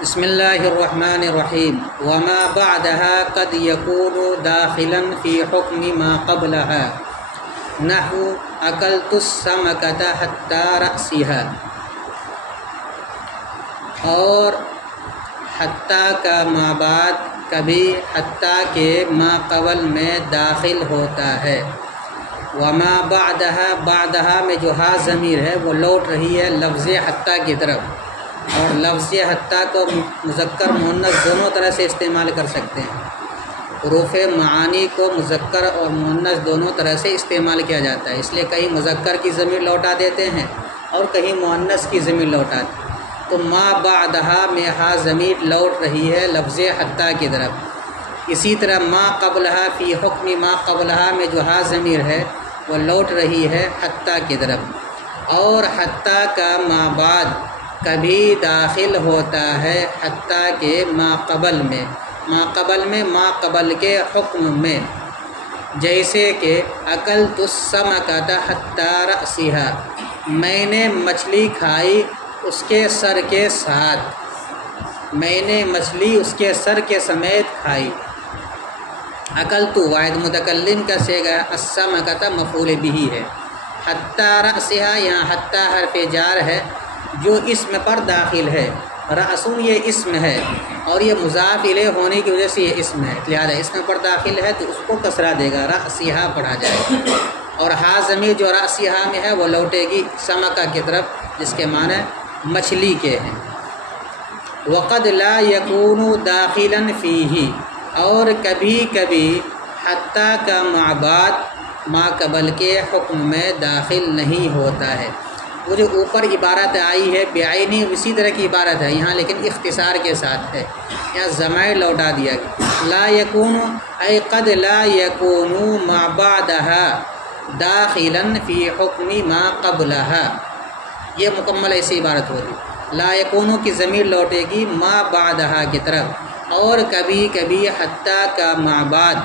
بسم اللہ الرحمن الرحیم وما بعدها قد يكون داخلا في حكم ما قبلها نحو اکلت السمكة حتى رأسها، اور حتیٰ کا ما بعد کبھی حتیٰ کے ما قبل میں داخل ہوتا ہے۔ وما بعدها میں جو ہا ضمیر ہے وہ لوٹ رہی ہے لفظ حتیٰ کی طرف، اور لفظ حتیٰ کو مذکر مؤنث دونوں طرح سے استعمال کر سکتے ہیں۔ حروف معانی کو مذکر اور مؤنث دونوں طرح سے استعمال کیا جاتا ہے، اس لیے کہیں مذکر کی ضمیر لوٹا دیتے ہیں اور کہیں مؤنث کی ضمیر لوٹاتے ہیں۔ تو ما بعدها میں ہا ضمیر لوٹ رہی ہے لفظ حتیٰ کی طرف۔ اسی طرح ما قبلها فی حکم ما قبلها میں جو ہا ضمیر ہے وہ لوٹ رہی ہے حتیٰ کی طرف، اور حتیٰ کا ما بعد کبھی داخل ہوتا ہے حتیٰ کے ما قبل میں، ما قبل میں ما قبل کے حکم میں، جیسے کہ اکلت السمکۃ حتی رأسها، میں نے مچھلی کھائی اس کے سر کے ساتھ، میں نے مچھلی اس کے سر کے سمیت کھائی۔ اکلت واحد متکلم کا صیغہ، السمکۃ مفعول بہ ہے، حتی رأسها یہاں حتی حرف جار ہے جو اسم پر داخل ہے، رأسن یہ اسم ہے اور یہ مضاف الیہ ہونے کی وجہ سے یہ اسم ہے، لہذا اسم پر داخل ہے تو اس کو کسرہ دے گا، رأسها پڑھا جائے گا، اور ہا ضمیر جو رأسها میں ہے وہ لوٹے گی سمکہ کی طرف جس کے معنی مچھلی کے ہیں۔ وقد لا يكون داخلا فیہ، اور کبھی کبھی حتیٰ کا ما بعد ما قبل کے حکم میں داخل نہیں ہوتا ہے۔ وہ جو اوپر عبارت آئی ہے بعینی اسی طرح کی عبارت ہے یہاں، لیکن اختصار کے ساتھ ہے، یہاں ضمائر لوٹا دیا گیا۔ لا یکون ای قد لا یکون ما بعدها داخلا فی حکم ما قبلها، یہ مکمل ایسی عبارت ہوگی۔ لا یکون کی ضمیر لوٹے گی ما بعدها کی طرف، اور کبھی کبھی حتیٰ کا ما بعد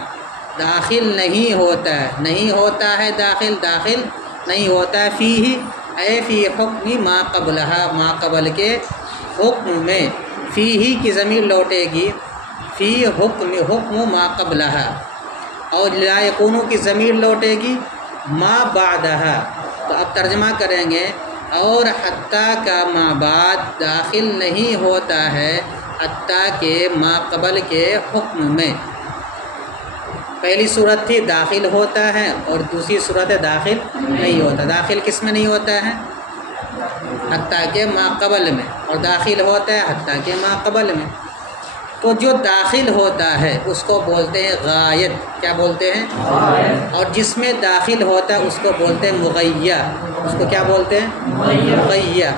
داخل نہیں ہوتا ہے، نہیں ہوتا ہے داخل نہیں ہوتا ہے فیہ اے فی حکم ما قبلها، ما قبل کے حکم میں، فیہ کی ضمیر لوٹے گی فی حکم ما قبلها، اور لا یکون کی ضمیر لوٹے گی ما بعدها۔ تو اب ترجمہ کریں گے، اور حتیٰ کا ما بعد داخل نہیں ہوتا ہے حتیٰ کے ما قبل کے حکم میں۔ پہلی صورت تھی داخل ہوتا ہے اور دوسری صورت ہے داخل نہیں ہوتا۔ داخل کس میں نہیں ہوتا ہے؟ حتیٰ کے ما قبل میں، اور داخل ہوتا ہے حتیٰ کے ما قبل میں۔ تو جو داخل ہوتا ہے اس کو بولتے ہیں غایت، کیا بولتے ہیں؟ اور جس میں داخل ہوتا ہے اس کو بولتے ہیں مغیّہ، اس کو کیا بولتے ہیں؟ مغیّہ۔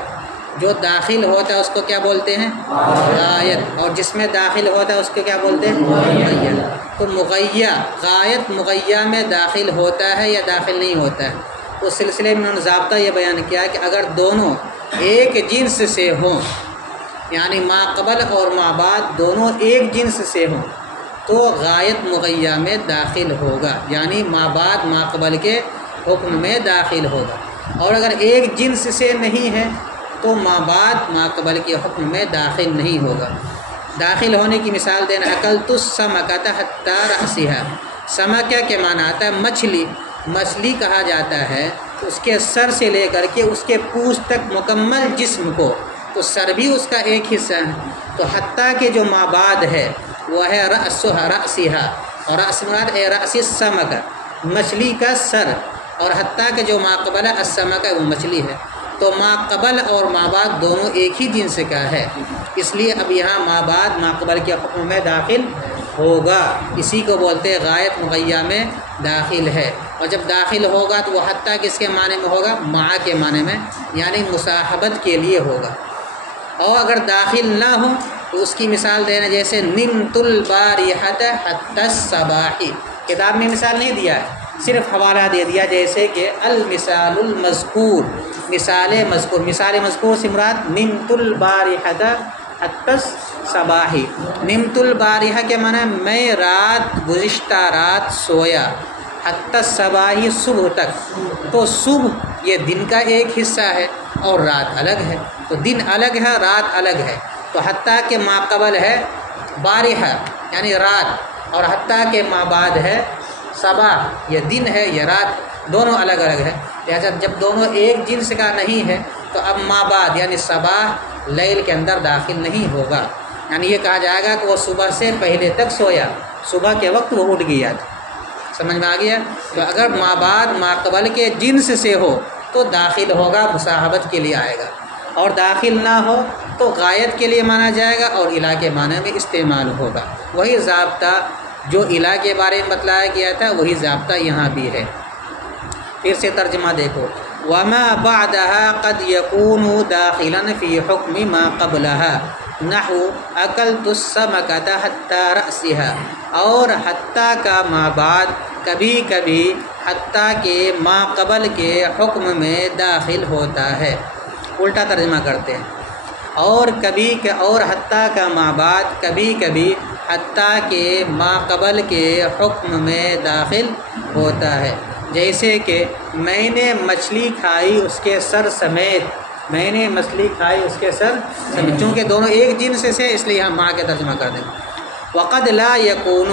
جو داخل ہوتا ہے اس کو کیا بولتے ہیں؟ غایت، اور جس میں داخل ہوتا ہے اس کو کیا بولتے ہیں؟ مغیّہ۔ تو مغیّہ غایت مغیّہ میں داخل ہوتا ہے یا داخل نہیں ہوتا ہے؟ تو سلسلے میں انہوں نے ضابطہ یہ بیان کیا کہ اگر دونوں ایک جنس سے ہوں، یعنی ما قبل اور ما بعد دونوں ایک جنس سے ہوں تو غایت مغیّہ میں داخل ہوگا، یعنی ما بعد ما قبل کے حکم میں داخل ہوگا، اور اگر ایک جنس سے نہیں ہے تو ما بعد ما قبل کے حکم میں داخل نہیں ہوگا۔ داخل ہونے کی مثال دینا، اکلت السمکۃ حتی رأسها، سمکہ کے معنی آتا ہے مچھلی، مچھلی کہا جاتا ہے اس کے سر سے لے کر کے اس کے پوچھ تک مکمل جسم کو، تو سر بھی اس کا ایک حصہ ہے۔ تو حتیٰ کے جو ما بعد ہے وہ ہے رأسها، اور رأس مراد اے رأس السمکہ، مچھلی کا سر، اور حتیٰ کے جو ما قبل ہے السمکہ وہ مچھلی ہے۔ تو ما قبل اور ما بعد دونوں ایک ہی جنس کا ہے، اس لیے اب یہاں ما بعد ما قبل کے حکم میں داخل ہوگا، اسی کو بولتے ہیں غایت مغیّہ میں داخل ہے۔ اور جب داخل ہوگا تو وہ حتیٰ کس کے معنی میں ہوگا؟ مع کے معنی میں، یعنی مصاحبت کے لیے ہوگا۔ اور اگر داخل نہ ہو تو اس کی مثال دینا، جیسے نمت البارحۃ حتی الصباح، کتاب میں مثال نہیں دیا ہے، صرف حوالہ دے دیا، جیسے کہ المثال المذکور، مثال مذکور سے مراد نمت البارحۃ حتی الصباح۔ نمت البارحہ کے معنی میں گزشتہ رات سویا، حتی الصباح صبح تک، تو صبح یہ دن کا ایک حصہ ہے اور رات الگ ہے، تو دن الگ ہے رات الگ ہے، تو حتیٰ کہ ما قبل ہے بارحہ یعنی رات، اور حتیٰ کہ ما بعد ہے صباح، یہ دن ہے یہ رات، دونوں الگ الگ ہے۔ لہذا جب دونوں ایک جنس کا نہیں ہے تو اب ما بعد یعنی صباح لیل کے اندر داخل نہیں ہوگا، یعنی یہ کہا جائے گا کہ وہ صبح سے پہلے تک سویا، صبح کے وقت وہ اٹھ گیا تھا۔ سمجھ میں آ گیا؟ تو اگر ما بعد ما قبل کے جنس سے ہو تو داخل ہوگا، مصاحبت کے لیے آئے گا، اور داخل نہ ہو تو غایت کے لیے مانا جائے گا اور الہ کے معنی میں استعمال ہوگا۔ وہی ضابطہ جو الہ کے بارے میں بتلایا گیا تھا وہی ضابطہ یہاں بھی ہے۔ پھر سے ترجمہ دیکھو، وما بعدها قد يكون داخلا في حكم ما قبلها نحو اکلت السمكة حتى رأسها، اور حتیٰ کا ما بعد کبھی کبھی حتیٰ کے ما قبل کے حکم میں داخل ہوتا ہے۔ الٹا ترجمہ کرتے ہیں، اور کبھی اور حتیٰ کا ما بعد کبھی کبھی حتیٰ کے ما قبل کے حکم میں داخل ہوتا ہے۔ جیسے کہ میں نے مچھلی کھائی اس کے سر سمیت، میں نے مچھلی کھائی اس کے سر سمیت، چونکہ دونوں ایک جنس سے اس لیے ہم ماں کے ترجمہ کر دیں گے۔ وقد لا یکون،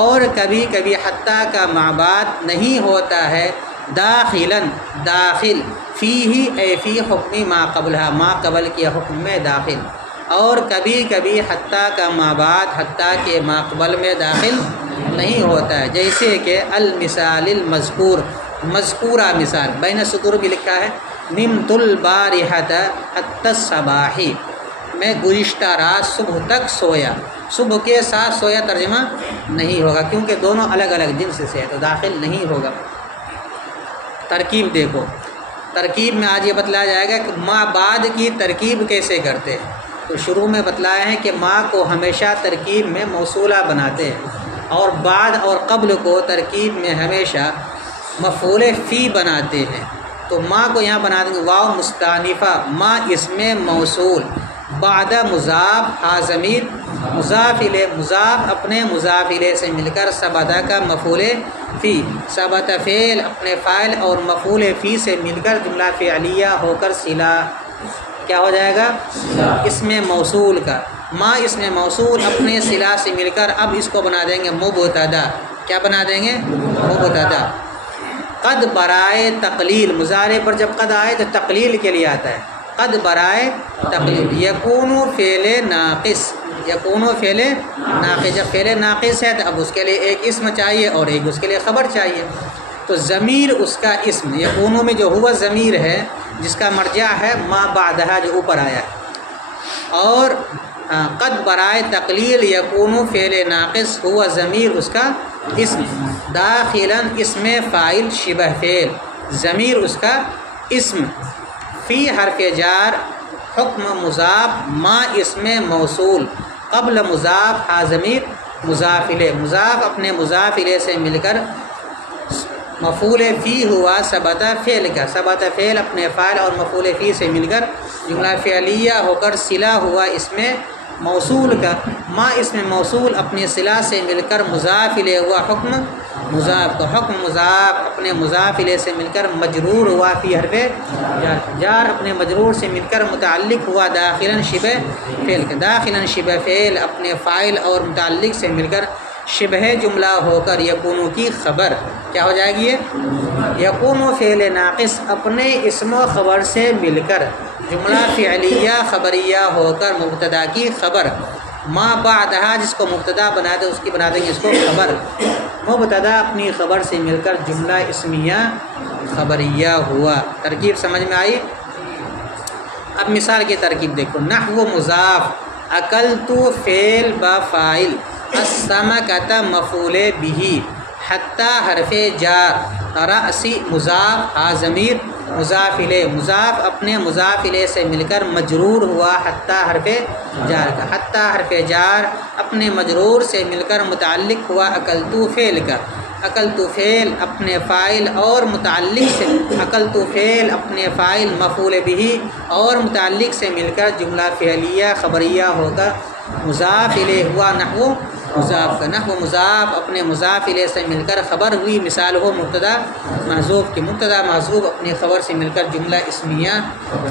اور کبھی کبھی حتیٰ کا ما بعد نہیں ہوتا ہے داخلا داخل، فیہ اے فی حکم ما قبلها ما قبل کے حکم میں داخل، اور کبھی کبھی حتیٰ کا ما بعد حتیٰ کے ما قبل میں داخل نہیں ہوتا ہے۔ جیسے کہ المثال المذکور، مذکورہ مثال، بین سطور بھی لکھا ہے، نمت البارحۃ حتی الصباح، میں گزشتہ رات صبح تک سویا، صبح کے ساتھ سویا ترجمہ نہیں ہوگا کیونکہ دونوں الگ الگ جنس سے ہے تو داخل نہیں ہوگا۔ ترکیب دیکھو، ترکیب میں آج یہ بتلایا جائے گا کہ ما بعد کی ترکیب کیسے کرتے ہیں۔ تو شروع میں بتلایا ہے کہ ما کو ہمیشہ ترکیب میں موصولہ بناتے ہیں، اور بعد اور قبل کو ترکیب میں ہمیشہ مفعول فی بناتے ہیں۔ تو ما کو یہاں بنا دیں گے واو مستانفہ، ما اسم موصول، بعد مضاف، ہا ضمیر، مضاف الیہ، مضاف اپنے مضاف الیہ سے مل کر سبتا کا مفعول فی، سبت فعل اپنے فاعل اور مفعول فی سے مل کر جملہ فعلیہ ہو کر صلہ کیا ہو جائے گا؟ اسم موصول کا۔ ما اسم موصول اپنے صلہ سے مل کر اب اس کو بنا دیں گے مبتدا، کیا بنا دیں گے؟ مبتدا۔ قد برائے تقلیل، مضارع پر جب قد آئے تو تقلیل کے لیے آتا ہے، قد برائے تقلیل۔ یکون فعل ناقص، یکون فعل ناقص، جب فعل ناقص ہے تو اب اس کے لیے ایک اسم چاہیے اور ایک اس کے لیے خبر چاہیے، تو ضمیر اس کا اسم، یکون میں جو ہوا ضمیر ہے جس کا مرجع ہے ما بعدها جو اوپر آیا ہے، اور قد برائے تقلیل یکون فعل ناقص ہوا ضمیر اس کا اسم، داخلا اسم فاعل شبہ فعل، ضمیر اس کا اسم، فی حرف جار حکم مضاف، ما اسم موصول، قبل مضاف، ہا ضمیر مضاف الیہ، مضاف اپنے مضاف الیہ سے مل کر مفعول فی ہوا ثبت فعل کا، ثبت فعل اپنے فاعل اور مفعول فی سے مل کر جملہ فعلیہ ہو کر صلہ ہوا اسم موصول کا، ما اسم موصول اپنے صلہ سے مل کر مضاف الیہ ہوا حکم مضاف کا، حکم مضاف اپنے مضاف الیہ سے مل کر مجرور ہوا فی حرف جار، جار اپنے مجرور سے مل کر متعلق ہوا داخلا شبہ فعل کا، داخلا شبہ فعل اپنے فاعل اور متعلق سے مل کر شبہ جملہ ہو کر یکون کی خبر کیا ہو جائے گی؟ یکون فعل ناقص اپنے اسم و خبر سے مل کر جملہ فعلیہ خبریہ ہو کر مبتدا کی خبر، ما بعدها جس کو مبتدا بنا دے اس کی بنا دیں گے اس کو خبر، مبتدا اپنی خبر سے مل کر جملہ اسمیہ خبریہ ہوا۔ ترکیب سمجھ میں آئی؟ اب مثال کی ترکیب دیکھو، نحو مضاف، اکلت فعل با فاعل، السمکۃ مفعول بہ، حتی حرف جار، رأسی مضاف، ہا ضمیر مضاف الیہ، مضاف اپنے مضاف الیہ سے مل کر مجرور ہوا حتی حرف جار کا، حتی حرف جار اپنے مجرور سے مل کر متعلق ہوا اکلت فعل کا، اکلت فعل اپنے فاعل اور متعلق سے، اکلت فعل اپنے فاعل مفعول بہ اور متعلق سے مل کر جملہ فعلیہ خبریہ ہوگا مضاف الیہ ہوا، نحو مضاف کا نحو مضاف اپنے مضاف الیہ سے مل کر خبر ہوئی، مثال ہو مبتدا محذوف کی، مبتدا محذوف اپنی خبر سے مل کر جملہ اسمیہ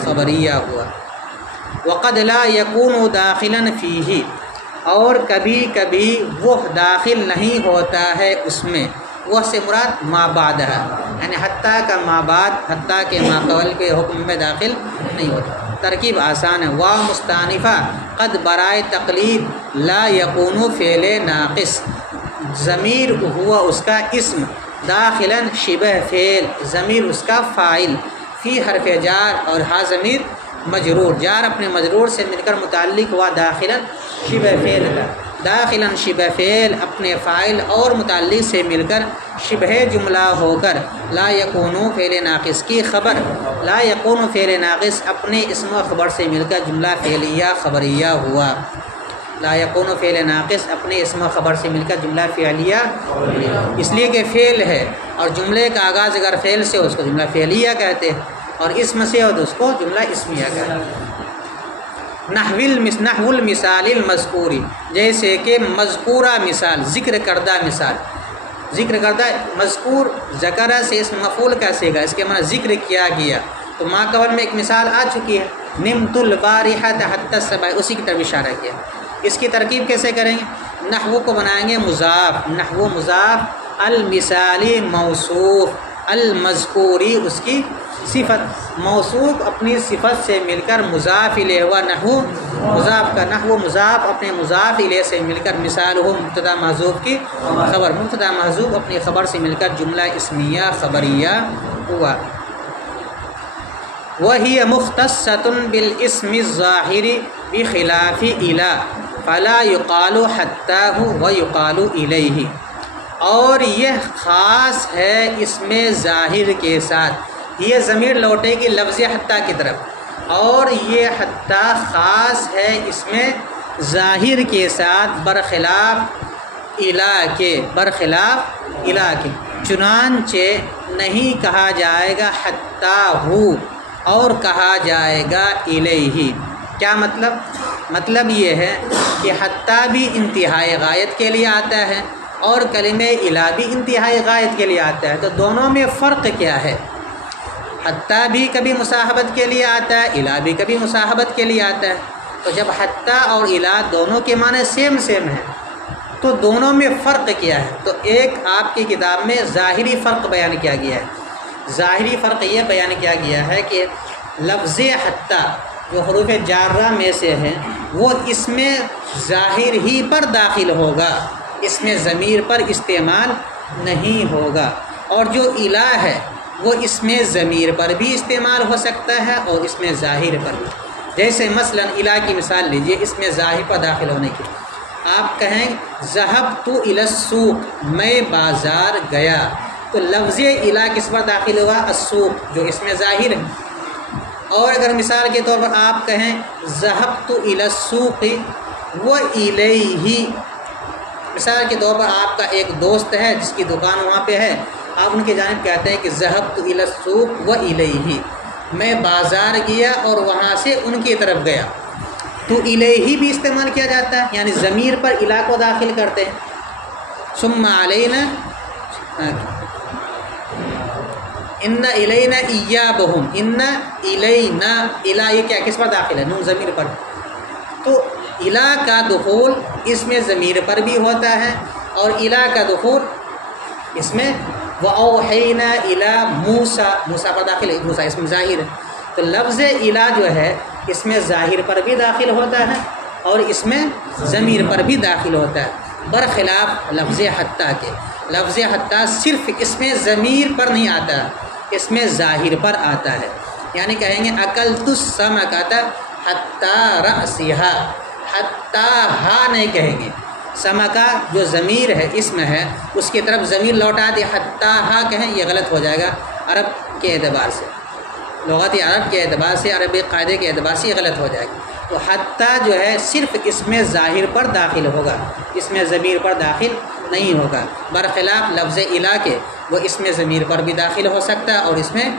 خبریہ ہوا۔ وقد لا یکون داخلا فیہ، اور کبھی کبھی وہ داخل نہیں ہوتا ہے اس میں، وہ سے مراد ما بعد ہے، یعنی حتیٰ کا ما بعد، حتیٰ کے ما قبل کے حکم میں داخل نہیں ہوتا۔ ترکیب آسان ہے، واو مستانفہ قد برائے تقلید لا یکون فعل ناقص، ضمیر ہوا اس کا اسم، داخلا شبہ فعل، ضمیر اس کا فاعل، فی حرف جار اور ہا ضمیر مجرور، جار اپنے مجرور سے مل کر متعلق ہوا داخلا شبہ فعل کا، داخلا شبہ فعل اپنے فاعل اور متعلق سے مل کر شبہ جملہ ہو کر لا یکون فعل ناقص کی خبر، لا یکون فعل ناقص اپنے اسم و خبر سے مل کر جملہ فعلیہ خبریہ ہوا، لا یکون فعل ناقص اپنے اسم و خبر سے مل کر جملہ فعلیہ، اس لیے کہ فعل ہے اور جملے کا آغاز اگر فعل سے ہو اس کو جملہ فعلیہ کہتے ہیں، اور اسم سے ہو تو اس کو جملہ اسمیہ کہتے ہیں۔ نحو المثال المذکوری، جیسے کہ مذکورہ مثال، ذکر کردہ مثال، ذکر کردہ مذکور ذکرہ سے اسم مفعول کا صیغہ، اس کے معنی ذکر کیا گیا، تو ما قبل میں ایک مثال آ چکی ہے، نمت البارحۃ حتی الصبح، اسی کی طرف اشارہ کیا۔ اس کی ترکیب کیسے کریں گے؟ نحو کو بنائیں گے مضاف، نحو مضاف، المثالی موصوف، المذکوری اس کی صفت، موصوف اپنی صفت سے مل کر مضاف الیہ ہوا، نحو مضاف کا نحو مضاف اپنے مضاف الیہ سے مل کر مثال ہو مبتدا محذوف کی خبر، مبتدا محذوف اپنی خبر سے مل کر جملہ اسمیہ خبریہ ہوا۔ وَهِيَ مُخْتَصَّةٌ بِالْإِسْمِ الظَّاهِرِ بِخِلَافِ إِلَى فَلَا يُقَالُ حَتَّاهُ وَيُقَالُ إِلَيْهِ، اور یہ خاص ہے اس میں ظاہر کے ساتھ، یہ ضمیر لوٹے گی لفظ حتیٰ کی طرف، اور یہ حتیٰ خاص ہے اس میں ظاہر کے ساتھ برخلاف الی کے، برخلاف الی کے، چنانچہ نہیں کہا جائے گا حتیٰ ہو اور کہا جائے گا الیہ۔ کیا مطلب؟ مطلب یہ ہے کہ حتیٰ بھی انتہائی غایت کے لیے آتا ہے اور کلمہ الی بھی انتہائی غایت کے لیے آتا ہے، تو دونوں میں فرق کیا ہے؟ حتیٰ بھی کبھی مصاحبت کے لیے آتا ہے، الی بھی کبھی مصاحبت کے لیے آتا ہے، تو جب حتیٰ اور الی دونوں کے معنی سیم ہیں تو دونوں میں فرق کیا ہے؟ تو ایک آپ کی کتاب میں ظاہری فرق بیان کیا گیا ہے، ظاہری فرق یہ بیان کیا گیا ہے کہ لفظ حتیٰ جو حروف جارہ میں سے ہے وہ اس میں ظاہر ہی پر داخل ہوگا، اس میں ضمیر پر استعمال نہیں ہوگا، اور جو الی ہے وہ اس میں ضمیر پر بھی استعمال ہو سکتا ہے اور اس میں ظاہر پر بھی۔ جیسے مثلا الی کی مثال لیجئے، اس میں ظاہر پر داخل ہونے کی، آپ کہیں ذہبت الی السوق، میں بازار گیا، تو لفظ الی کس پر داخل ہوا؟ السوق، جو اس میں ظاہر ہے۔ اور اگر مثال کے طور پر آپ کہیں ذہبت الی السوق والیہ، مثال کے طور پر آپ کا ایک دوست ہے جس کی دکان وہاں پہ ہے، آپ ان کی جانب کہتے ہیں کہ ذہبت الی السوق والیہ، میں بازار گیا اور وہاں سے ان کی طرف گیا، تو الیہ بھی استعمال کیا جاتا ہے، یعنی ضمیر پر الی کو داخل کرتے ہیں۔ ثم علینا ان الینا ایابہم، ان الینا، الی یہ کیا کس پر داخل ہے؟ نون ضمیر پر، تو الی کا دخول اس میں ضمیر پر بھی ہوتا ہے اور الی کا دخول اس میں وَأَوْحَيْنَا إِلَىٰ مُوسَىٰ، موسیٰ پر داخل ہے، موسیٰ اس میں ظاہر ہے، تو لفظ الی جو ہے اس میں ظاہر پر بھی داخل ہوتا ہے اور اس میں ضمیر پر بھی داخل ہوتا ہے، برخلاف لفظ حتیٰ کے۔ لفظ حتیٰ صرف اس میں ضمیر پر نہیں آتا، اس میں ظاہر پر آتا ہے، یعنی کہیں گے اکلت السمکۃ حتی رأسہا، حتی ہا نہیں کہیں گے، سمکا جو ضمیر ہے اسم ہے اس کی طرف ضمیر لوٹا دے، حتیٰ ہا کہیں یہ غلط ہو جائے گا عرب کے اعتبار سے، لغت عرب کے اعتبار سے، عربی قاعدے کے اعتبار سے یہ غلط ہو جائے گا۔ تو حتیٰ جو ہے صرف اس میں ظاہر پر داخل ہوگا، اس میں ضمیر پر داخل نہیں ہوگا، برخلاف لفظ الی کے وہ اس میں ضمیر پر بھی داخل ہو سکتا ہے اور اس میں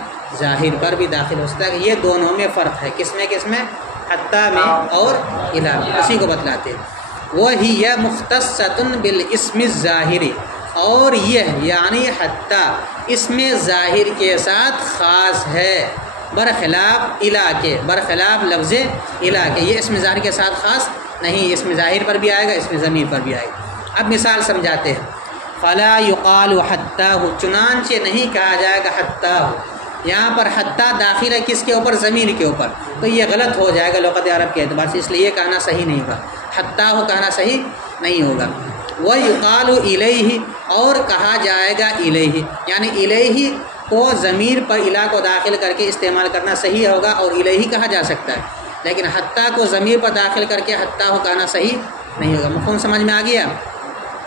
ظاہر پر بھی داخل ہو سکتا ہے۔ یہ دونوں میں فرق ہے، کس میں؟ حتیٰ میں اور الی میں، اسی کو بتلاتے ہیں۔ وہی مختصۃ بالاسم الظاہر، اور یہ یعنی حتیٰ اسم ظاہر کے ساتھ خاص ہے، برخلاف الا کے، برخلاف لفظ الا کے، یہ اسم ظاہر کے ساتھ خاص نہیں، اسم ظاہر پر بھی آئے گا، اسم ضمیر پر بھی آئے گا۔ اب مثال سمجھاتے ہیں۔ فلا یقال حتیٰ، چنانچہ نہیں کہا جائے گا حتیٰ، یہاں پر حتیٰ داخل ہے کس کے اوپر؟ ضمیر کے اوپر، تو یہ غلط ہو جائے گا لغت عرب کے اعتبار سے، اس لیے یہ کہنا صحیح نہیں ہوگا، حتیٰ کہنا صحیح نہیں ہوگا۔ وَيُقَالُ إِلَيْهِ، اور کہا جائے گا الیہ، یعنی الیہ کو ضمیر پر الا کو داخل کر کے استعمال کرنا صحیح ہوگا اور الیہ کہا جا سکتا ہے، لیکن حتیٰ کو ضمیر پر داخل کر کے حتیٰ کہنا صحیح نہیں ہوگا۔ مفہوم سمجھ میں آ گیا؟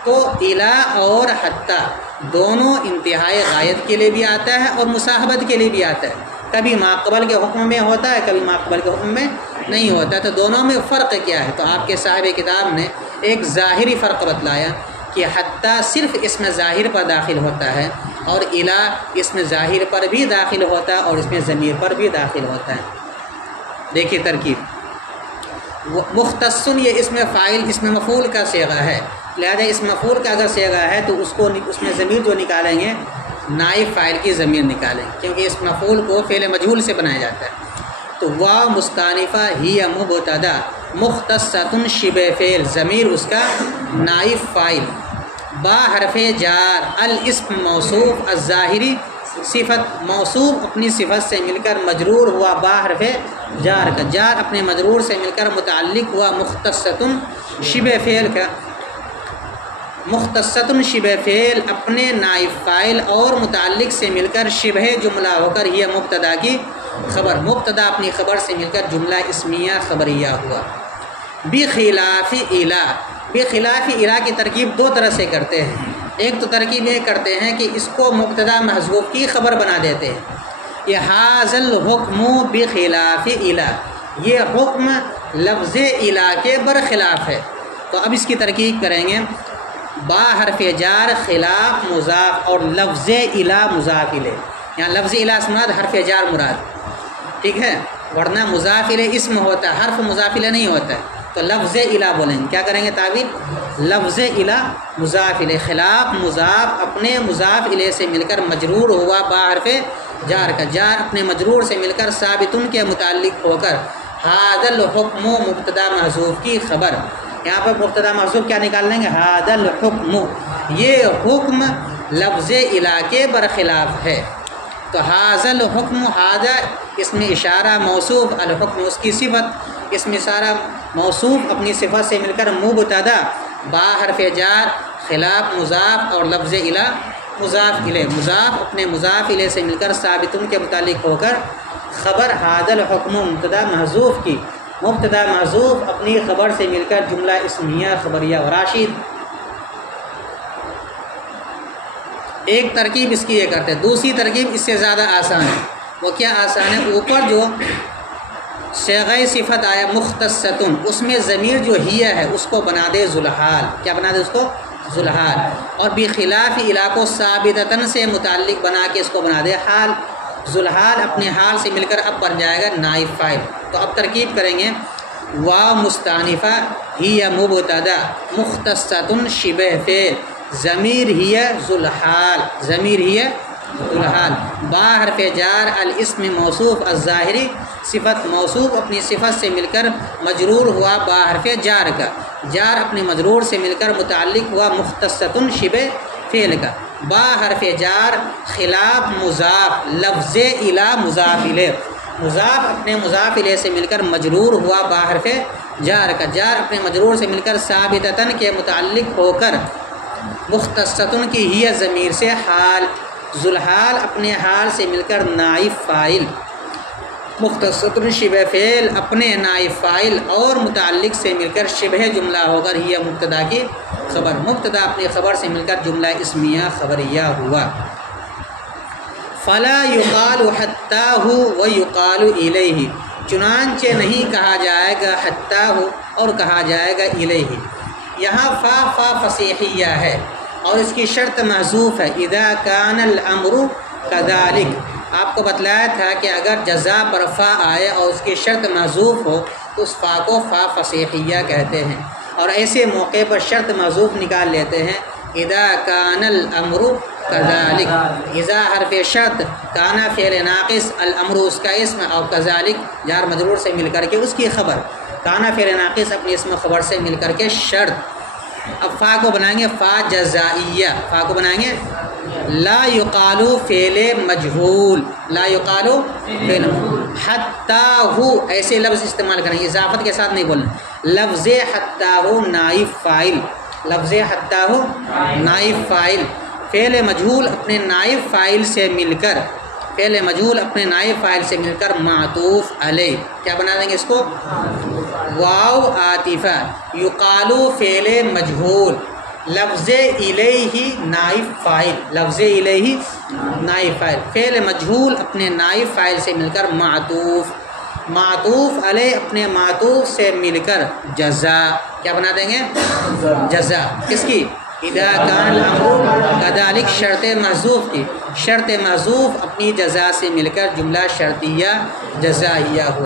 تو الا اور حتیٰ دونوں انتہائی غایت کے لیے بھی آتا ہے اور مصاحبت کے لیے بھی آتا ہے، کبھی ماقبل کے حکم میں ہوتا ہے، کبھی ماقبل کے حکم میں نہیں ہوتا، تو دونوں میں فرق کیا ہے؟ تو آپ کے صاحب کتاب نے ایک ظاہری فرق بتلایا کہ حتیٰ صرف اسم ظاہر پر داخل ہوتا ہے اور الا اسم ظاہر پر بھی داخل ہوتا ہے اور اس میں ضمیر پر بھی داخل ہوتا ہے۔ دیکھیے ترکیب، مختصن یہ اسم فاعل اسم مفعول کا صیغہ ہے، لہذا اس مفعول کا اگر صیغہ ہے تو اس میں ضمیر جو نکالیں گے نائب فاعل کی ضمیر نکالیں، کیونکہ اس مفعول کو فعل مجہول سے بنایا جاتا ہے۔ تو واو مستانفہ ہی مبتدا مختصۃ شبہ فعل، ضمیر اس کا نائب فاعل، با حرف جار الاسم موصوف الظاہری صفت، موصوف اپنی صفت سے مل کر مجرور ہوا با حرف جار کا، جار اپنے مجرور سے مل کر متعلق ہوا مختصۃ شبہ فعل کا، مختصۃ شبہ فعل اپنے نائب فاعل اور متعلق سے مل کر شبہ جملہ ہو کر یہ مبتدا کی خبر، مبتدا اپنی خبر سے مل کر جملہ اسمیہ خبریہ ہوا۔ بخلاف الا، بخلاف الا کی ترکیب دو طرح سے کرتے ہیں، ایک تو ترکیب یہ کرتے ہیں کہ اس کو مبتدا محذوف کی خبر بنا دیتے ہیں، یہ ھذا الحکم بخلاف الا، یہ حکم لفظ الا کے برخلاف ہے۔ تو اب اس کی ترکیب کریں گے، با حرف جار خلاف مضاف اور لفظ الا مضاف الیہ، یہاں لفظ الا سے مراد حرف جار مراد، ٹھیک ہے، ورنہ مضاف الیہ اسم ہوتا ہے، حرف مضاف الیہ نہیں ہوتا ہے، تو لفظ الا بولیں گے، کیا کریں گے تعبیر؟ لفظ الا مضاف الیہ، خلاف مضاف اپنے مضاف الیہ سے مل کر مجرور ہوا با حرف جار کا، جار اپنے مجرور سے مل کر ثابتن کے متعلق ہو کر ھذا الحکم مبتدا محذوف کی خبر، یہاں پر مبتدا محذوف کیا نکال لیں گے؟ ھذا الحکم، یہ حکم لفظ الا کے برخلاف ہے، تو ھذا الحکم، ھذا اس میں اشارہ موصوف، الحکم اس کی صفت، اس میں اشارہ موصوف اپنی صفت سے مل کر مبتدا با حرف جار خلاف مضاف اور لفظ الا مضاف الیہ، مضاف اپنے مضاف الیہ سے مل کر ثابتن کے متعلق ہو کر خبر ھذا الحکم مبتدا محذوف کی، مبتدا محذوف اپنی خبر سے مل کر جملہ اسمیہ خبریہ و راشد۔ ایک ترکیب اس کی یہ کرتے ہیں، دوسری ترکیب اس سے زیادہ آسان ہے، وہ کیا آسان ہے؟ اوپر جو صیغہ صفت آیا مختصۃ، اس میں ضمیر جو ہی ہے اس کو بنا دے ذوالحال، کیا بنا دے اس کو؟ ذوالحال، اور بخلاف الا کو ثابتتاً سے متعلق بنا کے اس کو بنا دے حال، ذوالحال اپنے حال سے مل کر اب بن جائے گا نائب فاعل۔ تو اب ترکیب کریں گے، واو مستانفہ ہی مبتدا مختصۃ شبہ فعل، ضمیر ہی ذوالحال، ضمیر ہی ذوالحال، با حرف جار الاسم موصوف الظاہری صفت، موصوف اپنی صفت سے مل کر مجرور ہوا با حرف جار کا، جار اپنے مجرور سے مل کر متعلق ہوا مختصۃ شبہ فعل کا، با حرف جار خلاف مضاف لفظ الا مضاف الیہ، مضاف اپنے مضاف الیہ سے مل کر مجرور ہوا با حرف جار کا، جار اپنے مجرور سے مل کر ثابتتاً کے متعلق ہو کر مختصۃ کی ہی ضمیر سے حال، ذوالحال اپنے حال سے مل کر نائب فاعل، مختصۃ شبہ فعل اپنے نائب فاعل اور متعلق سے مل کر شبہ جملہ ہو کر ہی مبتدا کی خبر، مبتدا اپنی خبر سے مل کر جملہ اسمیہ خبریہ ہوا۔ فلا یقال حتیٰ ویقال الیہ، چنانچہ نہیں کہا جائے گا حتیٰ اور کہا جائے گا الیہ، یہاں فا فصیحیہ ہے اور اس کی شرط محذوف ہے، اذا کان الامر کذالک، آپ کو بتلایا تھا کہ اگر جزا پر فا آئے اور اس کی شرط محذوف ہو تو اس فا کو فا فصیحیہ کہتے ہیں، اور ایسے موقع پر شرط محذوف نکال لیتے ہیں اذا کان الامر کذالک، اذا حرف شرط، کانا فعل ناقص، الامر اس کا اسم، اور کذالک جار مجرور سے مل کر کے اس کی خبر، کانا فعل ناقص اپنے اسم خبر سے مل کر کے شرط. اب فا کو بنائیں گے فا جزائیہ، فا کو بنائیں گے لا یقالو فعل مجہول، لا یقالو فعل حتی ہو، ایسے لفظ استعمال کریں گے، اضافت کے ساتھ نہیں بولنا. لفظ حتی ہو نائب فاعل، لفظ حتی ہو نائب فاعل، فعل مجہول اپنے نائب فاعل سے مل کر، فعل مجہول اپنے نائب فاعل سے مل کر معطوف علیہ، کیا بنا دیں گے اس کو واو عاطفہ. یقالو فعل مجہول، لفظ الیہ نائب فاعل، لفظ الیہ نائب فاعل، فعل مجہول اپنے نائب فاعل سے مل کر معطوف، معطوف علیہ اپنے معطوف سے مل کر جزا، کیا بنا دیں گے جزا. کس کی؟ اذا کان الامر کذالک، شرط محذوف کی، شرط محذوف اپنی جزا سے مل کر جملہ شرطیہ جزائیہ ہو.